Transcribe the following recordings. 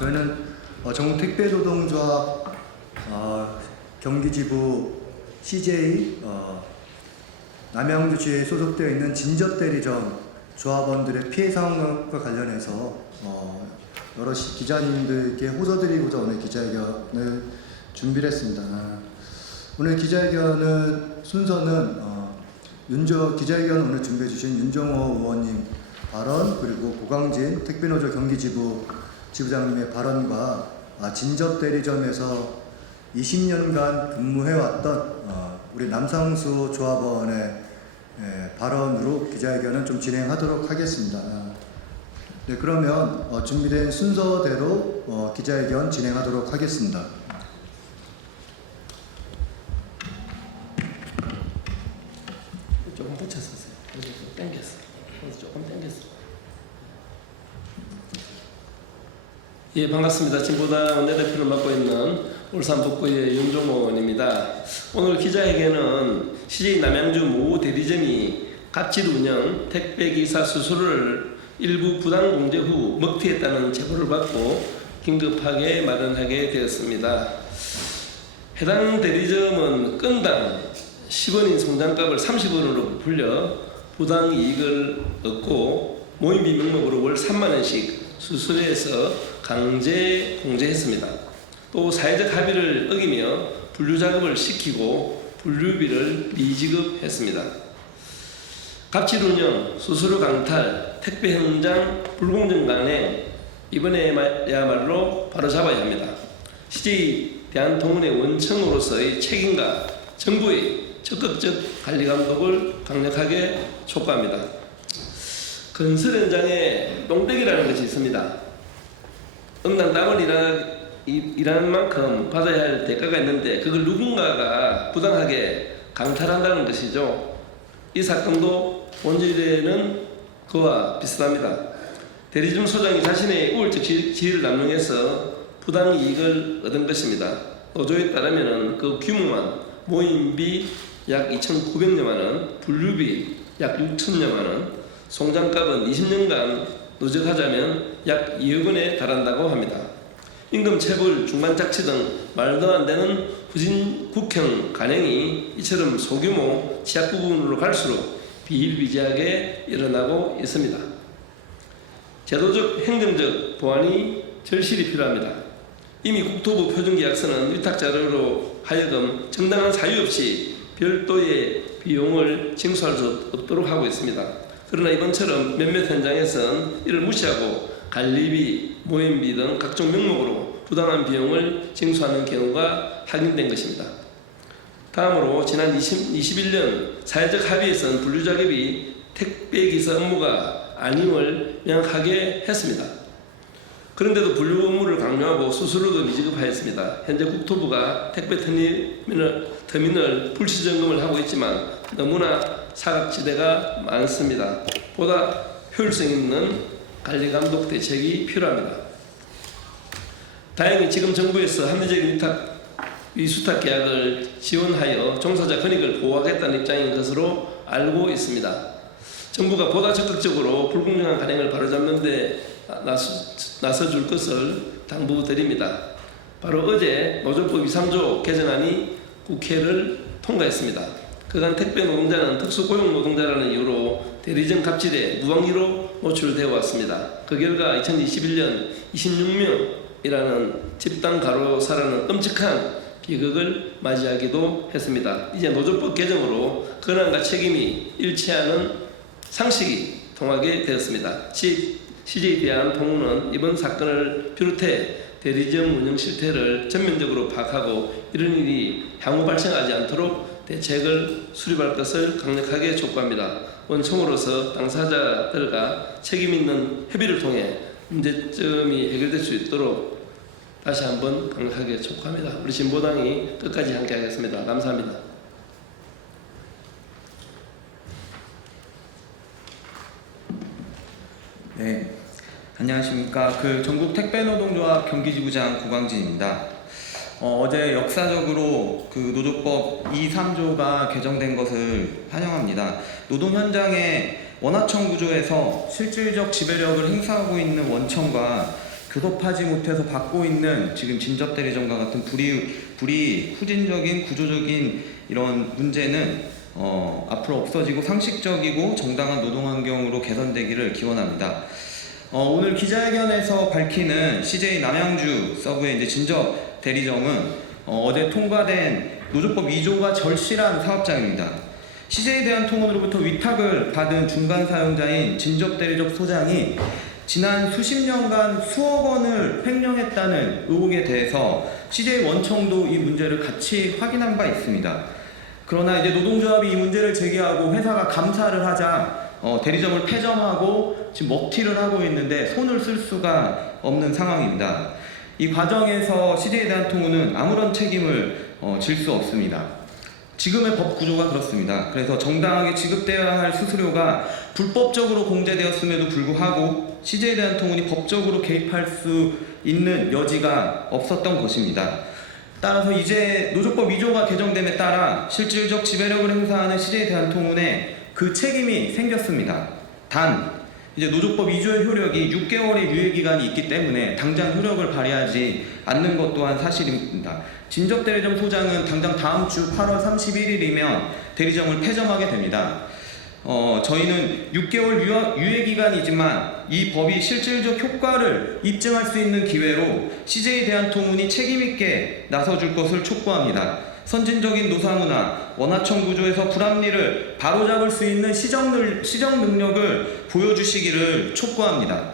저희는 어, 전국택배노동조합 어, 경기지부 CJ 어, 남양주시에 소속되어 있는 진저대리점 조합원들의 피해 상황과 관련해서 어, 여러 시- 기자님들께 호소드리고자 오늘 기자회견을 준비를 했습니다. 아, 오늘 기자회견은 순서는 어, 윤저 기자회견 오늘 준비해 주신 윤정호 의원님 발언 그리고 고광진 택배노조 경기지부 지부장님의 발언과 아, 진접 대리점에서 20년간 근무해왔던 어, 우리 남상수 조합원의 예, 발언으로 기자회견을 좀 진행하도록 하겠습니다. 아, 네, 그러면 어, 준비된 순서대로 어, 기자회견 진행하도록 하겠습니다. 조금 붙였었어요. 그래서 조금 당겼어. 예, 반갑습니다. 진보당 원내대표를 맡고 있는 울산 북구의 윤종호 의원입니다. 오늘 기자회견은 CJ 남양주 모 대리점이 갑질 운영 택배기사 수수료를 일부 부당 공제 후 먹튀했다는 제보를 받고 긴급하게 마련하게 되었습니다. 해당 대리점은 건당 10원인 송장값을 30원으로 불려 부당 이익을 얻고 모임 비 명목으로 월 3만 원씩 수수료에서 강제 공제했습니다. 또 사회적 합의를 어기며 분류 작업을 시키고 분류비를 미지급했습니다. 갑질 운영, 수수료 강탈, 택배 현장 불공정 간에 이번에야말로 바로 잡아야 합니다. CJ 대한통운의 원청으로서의 책임과 정부의 적극적 관리 감독을 강력하게 촉구합니다. 건설 현장에 똥떼기라는 것이 있습니다. 응당 땀을 일하, 일- 일하는 만큼 받아야 할 대가가 있는데 그걸 누군가가 부당하게 강탈한다는 것이죠. 이 사건도 본질에는 그와 비슷합니다. 대리점 소장이 자신의 우월적 지- 지위를 남용해서 부당 이익을 얻은 것입니다. 노조에 따르면 그 규모만 모임비 약 2,900여만 원, 분류비 약 6천여만 원, 송장값은 20년간 누적하자면 약 2억 원에 달한다고 합니다. 임금 체불, 중간 착취 등 말도 안 되는 후진 국형 간행이 이처럼 소규모 취약 부분으로 갈수록 비일비재하게 일어나고 있습니다. 제도적, 행정적 보완이 절실히 필요합니다. 이미 국토부 표준계약서는 위탁자료로 하여금 정당한 사유 없이 별도의 비용을 징수할 수 없도록 하고 있습니다. 그러나 이번처럼 몇몇 현장에선 이를 무시하고 관리비, 모임비 등 각종 명목으로 부당한 비용을 징수하는 경우가 확인된 것입니다. 다음으로 지난 20, 21년 사회적 합의에선 분류작업이 택배기사 업무가 아님을 명확하게 했습니다. 그런데도 분류 업무를 강요하고 수수료도 미지급하였습니다. 현재 국토부가 택배 터미널, 터미널 불시 점검을 하고 있지만 너무나 사각지대가 많습니다. 보다 효율성 있는 관리 감독 대책이 필요합니다. 다행히 지금 정부에서 합리적인 위탁, 위수탁 계약을 지원하여 종사자 권익을 보호하겠다는 입장인 것으로 알고 있습니다. 정부가 보다 적극적으로 불공정한 간행을 바로잡는 데 나서, 나서 줄 것을 당부드립니다. 바로 어제 노조법 2.3조 개정안이 국회를 통과했습니다. 그간 택배 노동자는 특수고용 노동자라는 이유로 대리점 갑질에 무방위로 노출되어 왔습니다. 그 결과 2021년 26명이라는 집단 가로사라는 끔찍한 비극을 맞이하기도 했습니다. 이제 노조법 개정으로 권한과 책임이 일치하는 상식이 통하게 되었습니다. 즉 CJ에 대한 통우는 이번 사건을 비롯해 대리점 운영 실태를 전면적으로 파악하고 이런 일이 향후 발생하지 않도록 대책을 수립할 것을 강력하게 촉구합니다. 원청으로서 당사자들과 책임 있는 협의를 통해 문제점이 해결될 수 있도록 다시 한번 강력하게 촉구합니다. 우리 진보당이 끝까지 함께하겠습니다. 감사합니다. 네, 안녕하십니까. 그 전국 택배노동조합 경기지부장 구광진입니다. 어, 어제 역사적으로 그 노조법 2, 3조가 개정된 것을 환영합니다. 노동 현장의 원하청 구조에서 실질적 지배력을 행사하고 있는 원청과 교섭하지 못해서 받고 있는 지금 진접 대리점과 같은 불이 불이 후진적인 구조적인 이런 문제는 어, 앞으로 없어지고 상식적이고 정당한 노동 환경으로 개선되기를 기원합니다. 어, 오늘 기자회견에서 밝히는 CJ 남양주 서브의 이제 진접 대리점은 어, 제 통과된 노조법 2조가 절실한 사업장입니다. CJ 대한통운으로부터 위탁을 받은 중간 사용자인 진접 대리점 소장이 지난 수십 년간 수억 원을 횡령했다는 의혹에 대해서 CJ 원청도 이 문제를 같이 확인한 바 있습니다. 그러나 이제 노동조합이 이 문제를 제기하고 회사가 감사를 하자 어, 대리점을 폐점하고 지금 먹튀를 하고 있는데 손을 쓸 수가 없는 상황입니다. 이 과정에서 CJ 대한통운은 아무런 책임을 어, 질 수 없습니다. 지금의 법 구조가 그렇습니다. 그래서 정당하게 지급되어야 할 수수료가 불법적으로 공제되었음에도 불구하고 CJ 대한 통운이 법적으로 개입할 수 있는 여지가 없었던 것입니다. 따라서 이제 노조법 2조가 개정됨에 따라 실질적 지배력을 행사하는 CJ 대한 통운에 그 책임이 생겼습니다. 단 이제 노조법 2조의 효력이 6개월의 유예 기간이 있기 때문에 당장 효력을 발휘하지 않는 것 또한 사실입니다. 진접 대리점 소장은 당장 다음 주 8월 31일이면 대리점을 폐점하게 됩니다. 어, 저희는 6개월 유예, 기간이지만 이 법이 실질적 효과를 입증할 수 있는 기회로 CJ 대한통운이 책임 있게 나서줄 것을 촉구합니다. 선진적인 노사문화, 원하청 구조에서 불합리를 바로잡을 수 있는 시정, 능- 시정 능력을 보여주시기를 촉구합니다.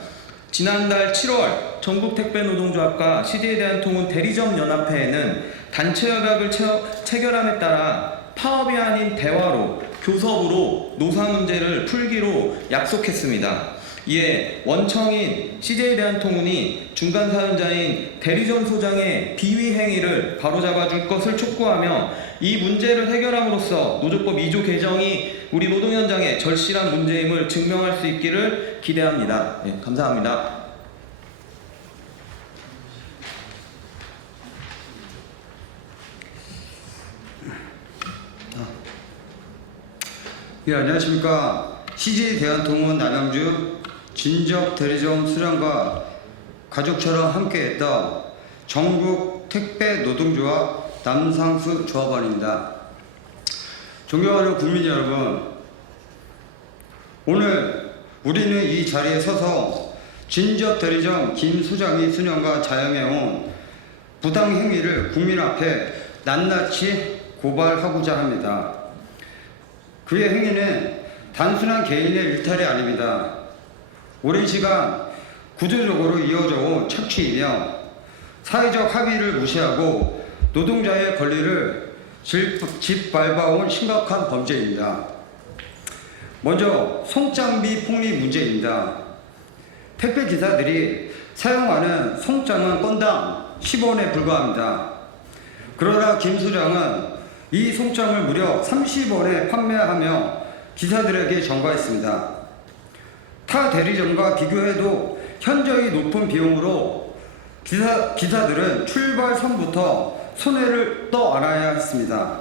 지난달 7월 전국 택배 노동조합과 CJ에 대한 통운 대리점 연합회에는 단체 협약을 체- 체결함에 따라 파업이 아닌 대화로 교섭으로 노사 문제를 풀기로 약속했습니다. 이에 원청인 CJ에 대한 통운이 중간 사연자인 대리점 소장의 비위 행위를 바로잡아 줄 것을 촉구하며 이 문제를 해결함으로써 노조법 2조 개정이 우리 노동 현장의 절실한 문제임을 증명할 수 있기를 기대합니다. 네, 감사합니다. 예, 안녕하십니까. CJ 대한통운 남양주 진적 대리점 수장과 가족처럼 함께했던 전국 택배 노동조합 남상수 조합원입니다. 존경하는 국민 여러분, 오늘 우리는 이 자리에 서서 진적 대리점 김 수장이 수년간 자행해온 부당 행위를 국민 앞에 낱낱이 고발하고자 합니다. 그의 행위는 단순한 개인의 일탈이 아닙니다. 오랜 시간 구조적으로 이어져 온 착취이며 사회적 합의를 무시하고 노동자의 권리를 질- 짓밟아온 심각한 범죄입니다. 먼저 송장비 폭리 문제입니다. 택배 기사들이 사용하는 송장은 건당 10원에 불과합니다. 그러나 김 수장은 이 송장을 무려 30원에 판매하며 기사들에게 전가했습니다. 타 대리점과 비교해도 현저히 높은 비용으로 기사, 기사들은 출발 선부터 손해를 떠 안아야 했습니다.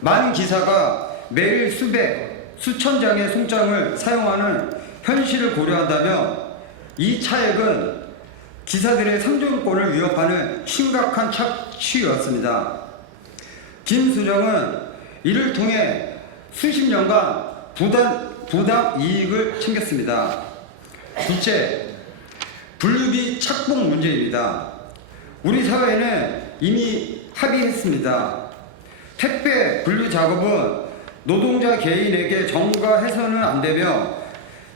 많은 기사가 매일 수백, 수천 장의 송장을 사용하는 현실을 고려한다면 이 차액은 기사들의 생존권을 위협하는 심각한 착취였습니다. 김 수정은 이를 통해 수십 년간 부당, 부당 이익을 챙겼습니다. 둘째, 분류비 착복 문제입니다. 우리 사회는 이미 합의했습니다. 택배 분류 작업은 노동자 개인에게 전가해서는 안 되며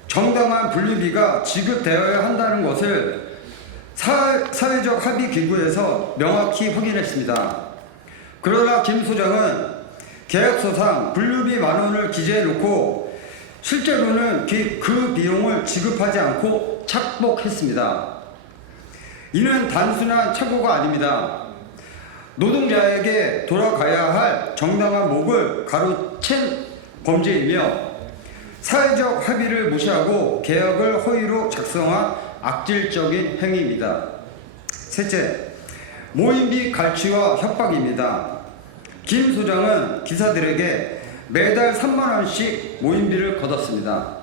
정당한 분류비가 지급되어야 한다는 것을 사, 사회적 합의 기구에서 명확히 확인했습니다. 그러나 김 소장은 계약서상 분류비 만 원을 기재해 놓고 실제로는 그, 그 비용을 지급하지 않고 착복했습니다. 이는 단순한 착오가 아닙니다. 노동자에게 돌아가야 할 정당한 목을 가로챈 범죄이며 사회적 합의를 무시하고 계약을 허위로 작성한 악질적인 행위입니다. 셋째, 모임비 갈취와 협박입니다. 김 소장은 기사들에게 매달 3만 원씩 모임비를 걷었습니다.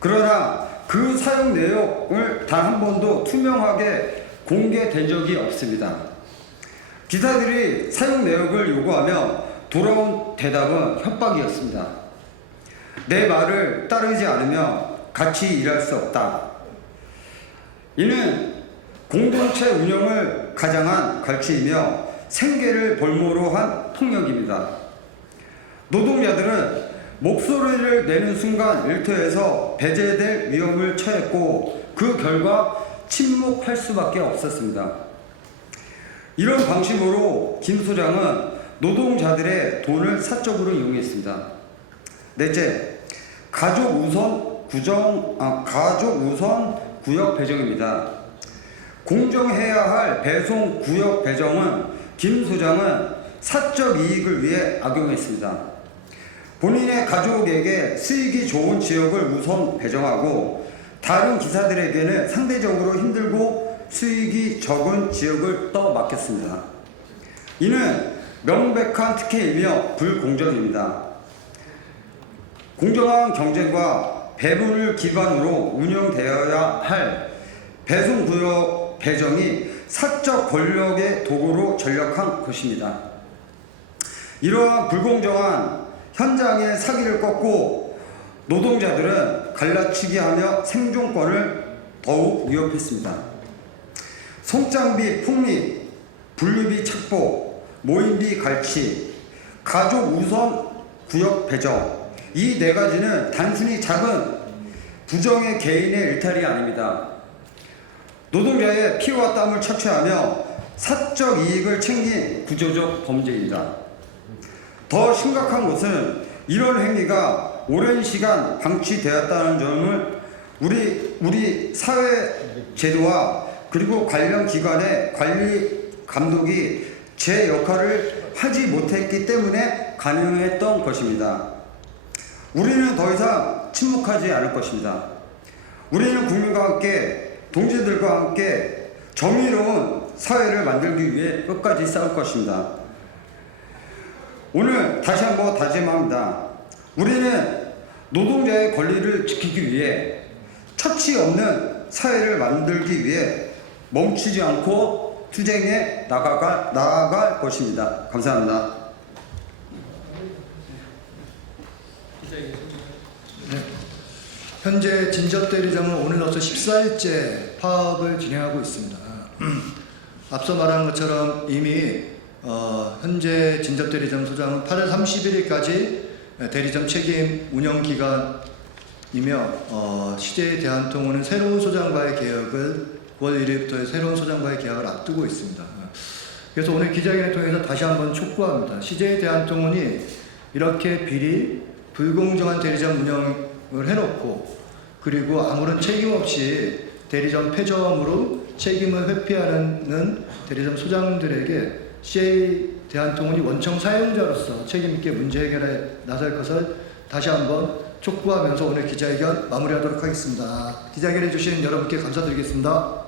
그러나 그 사용 내역 내역을 단 한 번도 투명하게 공개된 적이 없습니다. 기사들이 사용 내역을 요구하며 돌아온 대답은 협박이었습니다. 내 말을 따르지 않으면 같이 일할 수 없다. 이는 공동체 운영을 가장한 갈취이며 생계를 볼모로 한 폭력입니다. 노동자들은 목소리를 내는 순간 일터에서 배제될 위험을 처했고 그 결과 침묵할 수밖에 없었습니다. 이런 방식으로 김 소장은 노동자들의 돈을 사적으로 이용했습니다. 넷째, 가족 우선 구정 아, 가족 우선 구역 배정입니다. 공정해야 할 배송 구역 배정은 김 소장은 사적 이익을 위해 악용했습니다. 본인의 가족에게 수익이 좋은 지역을 우선 배정하고 다른 기사들에게는 상대적으로 힘들고 수익이 적은 지역을 떠맡겼습니다. 이는 명백한 특혜이며 불공정입니다. 공정한 경쟁과 배분을 기반으로 운영되어야 할 배송 구역 배정이 사적 권력의 도구로 전락한 것입니다. 이러한 불공정한 현장의 사기를 꺾고 노동자들은 갈라치기 하며 생존권을 더욱 위협했습니다. 송장비 폭리, 분류비 착보, 모임비 갈취, 가족 우선 구역 배정 이 네 가지는 단순히 작은 부정의 개인의 일탈이 아닙니다. 노동자의 피와 땀을 착취하며 사적 이익을 챙긴 구조적 범죄입니다. 더 심각한 것은 이런 행위가 오랜 시간 방치되었다는 점을 우리 우리 사회 제도와 그리고 관련 기관의 관리 감독이 제 역할을 하지 못했기 때문에 가능했던 것입니다. 우리는 더 이상 침묵하지 않을 것입니다. 우리는 국민과 함께 동지들과 함께 정의로운 사회를 만들기 위해 끝까지 싸울 것입니다. 오늘 다시 한번 다짐합니다. 우리는 노동자의 권리를 지키기 위해 처치 없는 사회를 만들기 위해 멈추지 않고 투쟁해 나아갈, 나아갈 것입니다. 감사합니다. 현재 진접 대리점은 오늘로서 14일째 파업을 진행하고 있습니다. 앞서 말한 것처럼 이미 어, 현재 진접 대리점 소장은 8월 31일까지 대리점 책임 운영 기간이며 어, CJ 대한통운은 새로운 소장과의 계약을 9월 1일부터 새로운 소장과의 계약을 앞두고 있습니다. 그래서 오늘 기자회견을 통해서 다시 한번 촉구합니다. CJ 대한통운이 이렇게 비리 불공정한 대리점 운영을 해놓고 그리고 아무런 책임 없이 대리점 폐점으로 책임을 회피하는 대리점 소장들에게 CA 대한통운이 원청 사용자로서 책임 있게 문제 해결에 나설 것을 다시 한번 촉구하면서 오늘 기자회견 마무리하도록 하겠습니다. 기자회견해 주신 여러분께 감사드리겠습니다.